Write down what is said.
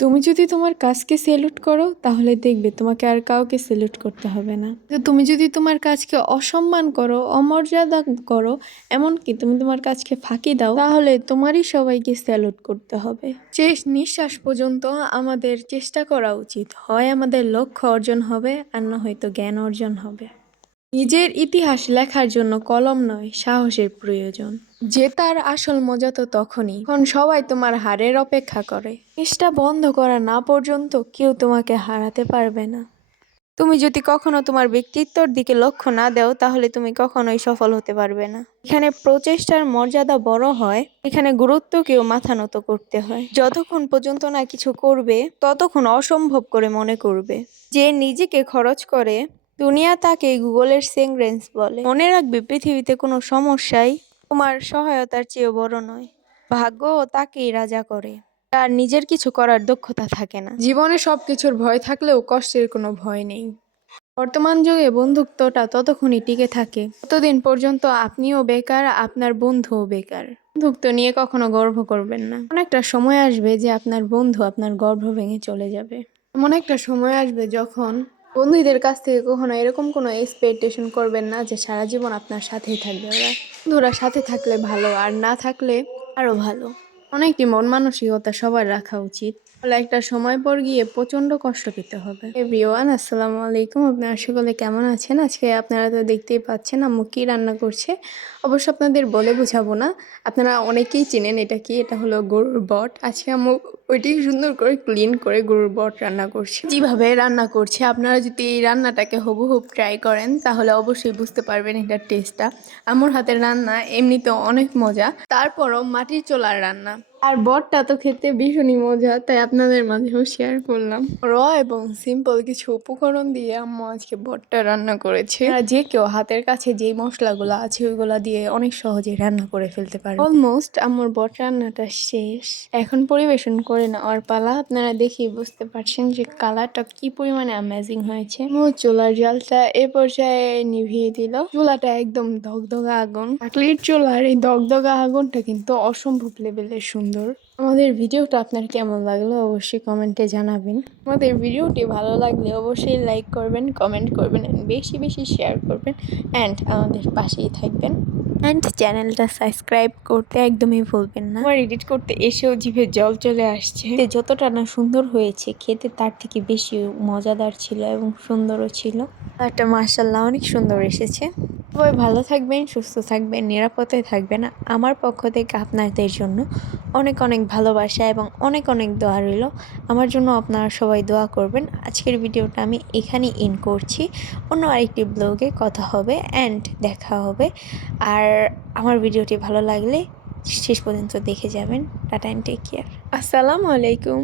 তুমি যদি তোমার কাজকে সেলুট করো তাহলে দেখবে তোমাকে আর কাউকে সেলুট করতে হবে না। তো তুমি যদি তোমার কাজকে অসম্মান করো, অমর্যাদা করো, এমনকি তুমি তোমার কাজকে ফাঁকি দাও, তাহলে তোমারই সবাইকে স্যালুট করতে হবে। শেষ নিঃশ্বাস পর্যন্ত আমাদের চেষ্টা করা উচিত, হয় আমাদের লক্ষ্য অর্জন হবে আর না হয়তো জ্ঞান অর্জন হবে। নিজের ইতিহাস লেখার জন্য কলম নয়, সাহসের প্রয়োজন। জেতার আসল মজা তো তখনই যখন সবাই তোমার হারের অপেক্ষা করে। চেষ্টা বন্ধ করা না পর্যন্ত কেউ তোমাকে হারাতে পারবে না। তুমি যদি কখনো তোমার ব্যক্তিত্বর দিকে লক্ষ্য না দাও তাহলে তুমি কখনোই সফল হতে পারবে না। এখানে প্রচেষ্টার মর্যাদা বড় হয়, এখানে গুরুত্বকেও মাথা নত করতে হয়। যতক্ষণ পর্যন্ত না কিছু করবে ততক্ষণ অসম্ভব করে মনে করবে। যে নিজেকে খরচ করে দুনিয়া তাকে গুগলের সেংরেন্স বলে। মনে রাখবে, পৃথিবীতে কোনো সমস্যাই তোমার সহায়তার চেয়েও বড় নয়। ভাগ্যও তাকেই রাজা করে আর নিজের কিছু করার দক্ষতা থাকে না। জীবনে সবকিছুর ভয় থাকলেও কষ্টের কোনো ভয় নেই। বর্তমান যুগে বন্ধুত্বটা ততক্ষণই টিকে থাকে ততদিন পর্যন্ত আপনিও বেকার, আপনার বন্ধুও বেকার। বন্ধুত্ব নিয়ে কখনো গর্ব করবেন না। এমন একটা সময় আসবে যে আপনার বন্ধু আপনার গর্ব ভেঙে চলে যাবে। এমন একটা সময় আসবে যখন বন্ধুদের কাছ থেকে কখনো এরকম কোনো এক্সপেকটেশন করবেন না যে সারা জীবন আপনার সাথেই থাকবে ওরা। বন্ধুরা সাথে থাকলে ভালো, আর না থাকলে আরো ভালো। অনেকটি মন মানসিকতা সবার রাখা উচিত, ফলে একটা সময় পর গিয়ে প্রচন্ড কষ্ট পেতে হবে। এভরিওয়ান, আসসালামু আলাইকুম। আপনারা সকলে কেমন আছেন? আজকে আপনারা তো দেখতেই পাচ্ছেন আম্মু কি রান্না করছে। অবশ্য আপনাদের বলে বোঝাবো না, আপনারা অনেকেই চেনেন এটা কি। এটা হলো গরুর বট। আজকে আম্মু ওইটি সুন্দর করে ক্লিন করে গরুর বট রান্না করছে। যেভাবে রান্না করছে, আপনারা যদি এই রান্নাটাকে হুবহুব ট্রাই করেন তাহলে অবশ্যই বুঝতে পারবেন এটার টেস্টটা। আম্মুর হাতের রান্না এমনিতে অনেক মজা, তারপরও মাটির চুলার রান্না। আর বটটা তো খেতে ভীষণই মজা, তাই আপনাদের মাঝেও শেয়ার করলাম। র এবং সিম্পল কিছু উপকরণ দিয়ে আম্মু আজকে বটটা রান্না করেছে। আর যে কেউ হাতের কাছে যেই মশলাগুলো আছে ওইগুলা দিয়ে অনেক সহজে রান্না করে ফেলতে পারে। অলমোস্ট আম্মুর বট রান্নাটা শেষ, এখন পরিবেশন করে নেওয়ার পালা। আপনারা দেখেই বুঝতে পারছেন যে কালারটা কি পরিমাণে অ্যামেজিং হয়েছে। চুলার জালটা এ পর্যায়ে নিভিয়ে দিল। চুলাটা একদম দগদগা আগুন। কাঠলির চুলার এই দগদগা আগুনটা কিন্তু অসম্ভব লেভেলের সুন্দর। আমাদের ভিডিওটা আপনার কেমন লাগলো অবশ্যই কমেন্টে জানাবেন। আমাদের ভিডিওটি ভালো লাগলে অবশ্যই লাইক করবেন, কমেন্ট করবেন, বেশি বেশি শেয়ার করবেন অ্যান্ড আমাদের পাশেই থাকবেন। অ্যান্ড চ্যানেলটা সাবস্ক্রাইব করতে একদমই ভুলবেন না। আমার এডিট করতে এসেও জিভে জল চলে আসছে। যতটা না সুন্দর হয়েছে, খেতে তার থেকে বেশি মজাদার ছিল এবং সুন্দরও ছিল। একটা মাশাআল্লাহ অনেক সুন্দর এসেছে। সবাই ভালো থাকবেন, সুস্থ থাকবেন, নিরাপদে থাকবেন। আমার পক্ষ থেকে আপনাদের জন্য অনেক অনেক ভালোবাসা এবং অনেক অনেক দোয়া রইল। আমার জন্য আপনারা সবাই দোয়া করবেন। আজকের ভিডিওটা আমি এখানেই এন্ড করছি। অন্য আরেকটি ব্লগে কথা হবে অ্যান্ড দেখা হবে। আর আমার ভিডিওটি ভালো লাগলে শেষ পর্যন্ত দেখে যাবেন। Tata and take care. আসসালামু আলাইকুম।